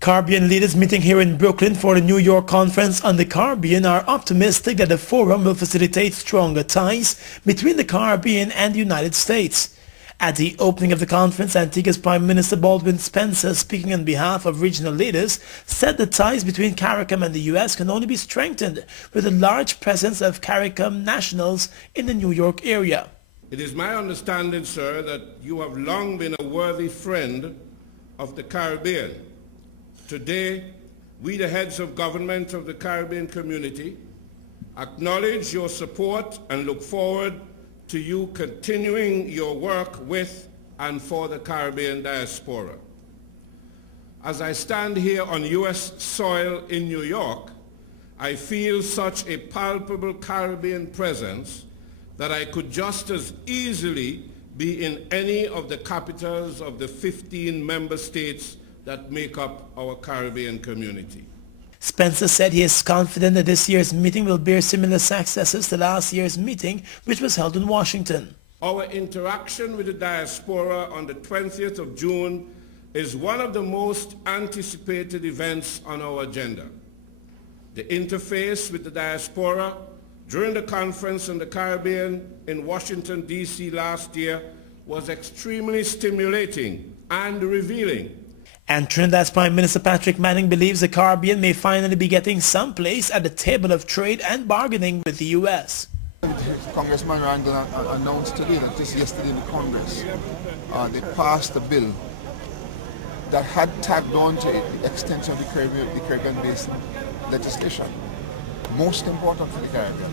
Caribbean leaders meeting here in Brooklyn for the New York Conference on the Caribbean are optimistic that the forum will facilitate stronger ties between the Caribbean and the United States. At the opening of the conference, Antigua's Prime Minister Baldwin Spencer, speaking on behalf of regional leaders, said the ties between Caricom and the U.S. can only be strengthened with a large presence of Caricom nationals in the New York area. It is my understanding, sir, that you have long been a worthy friend of the Caribbean. Today, we, the heads of government of the Caribbean community, acknowledge your support and look forward to you continuing your work with and for the Caribbean diaspora. As I stand here on U.S. soil in New York, I feel such a palpable Caribbean presence that I could just as easily be in any of the capitals of the 15 member states that make up our Caribbean community. Spencer said he is confident that this year's meeting will bear similar successes to last year's meeting, which was held in Washington. Our interaction with the diaspora on the 20th of June is one of the most anticipated events on our agenda. The interface with the diaspora during the conference on the Caribbean in Washington, D.C. last year was extremely stimulating and revealing. And Trinidad's Prime Minister Patrick Manning believes the Caribbean may finally be getting someplace at the table of trade and bargaining with the U.S. Congressman Randall announced today that yesterday in the Congress, they passed a bill that had tagged on to the extension of the Caribbean Basin legislation. Most important for the Caribbean,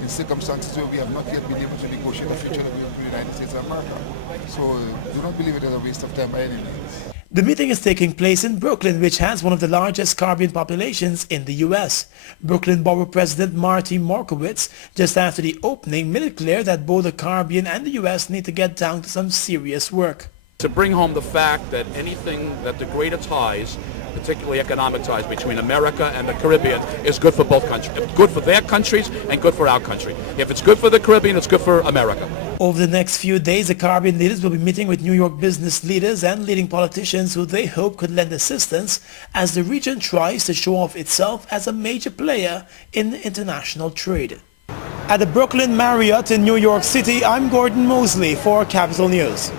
in circumstances where we have not yet been able to negotiate a future agreement with the United States of America. So do not believe it is a waste of time by any means. The meeting is taking place in Brooklyn, which has one of the largest Caribbean populations in the U.S. Brooklyn Borough President Marty Markowitz, just after the opening, made it clear that both the Caribbean and the U.S. need to get down to some serious work. To bring home the fact that anything that the greater ties, particularly economic ties between America and the Caribbean, is good for both countries. It's good for their countries and good for our country. If it's good for the Caribbean, it's good for America. Over the next few days, the Caribbean leaders will be meeting with New York business leaders and leading politicians who they hope could lend assistance as the region tries to show off itself as a major player in international trade. At the Brooklyn Marriott in New York City, I'm Gordon Mosley for Capital News.